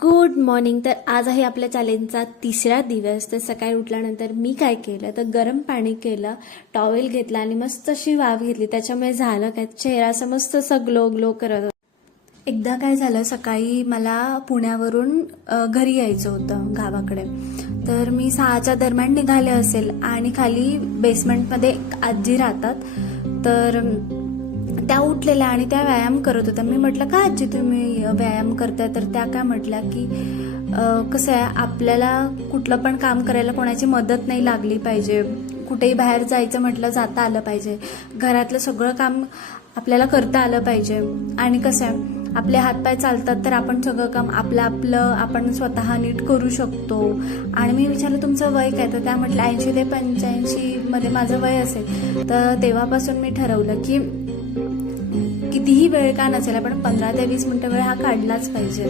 Good morning. तर आज आहे आपल्या चॅलेंजचा तिसरा दिवस. तर सकाळी उठल्यानंतर मी काय केलं तर गरम पाणी केलं, टॉवेल घेतला आणि मस्त अशी वाफ घेतली. त्याच्यामुळे झालं काय, चेहरा असं मस्त असं ग्लो ग्लो करत. एकदा काय झालं, सकाळी मला पुण्यावरून घरी यायचं होतं गावाकडे. तर मी 6च्या दरम्यान निघाले असेल आणि खाली बेसमेंटमध्ये आजी राहतात. तर त्या उठलेल्या आणि त्या व्यायाम करत होत्या. मी म्हटलं का आजी तुम्ही व्यायाम करताय? तर त्या काय म्हटल्या की कसं आहे, आपल्याला कुठलं पण काम करायला कोणाची मदत नाही लागली पाहिजे, कुठेही बाहेर जायचं म्हटलं जाता आलं पाहिजे, घरातलं सगळं काम आपल्याला करता आलं पाहिजे. आणि कसं आहे, आपले हातपाय चालतात तर आपण सगळं काम आपलं आपण स्वतः नीट करू शकतो. आणि मी विचारलं तुमचं वय काय? तर त्या म्हटलं 80 ते 85 मध्ये माझं वय असेल. तर तेव्हापासून मी ठरवलं की कितीही वेळ का नसेल, आपण 15 ते 20 मिनिटं वेळ हा काढलाच पाहिजे.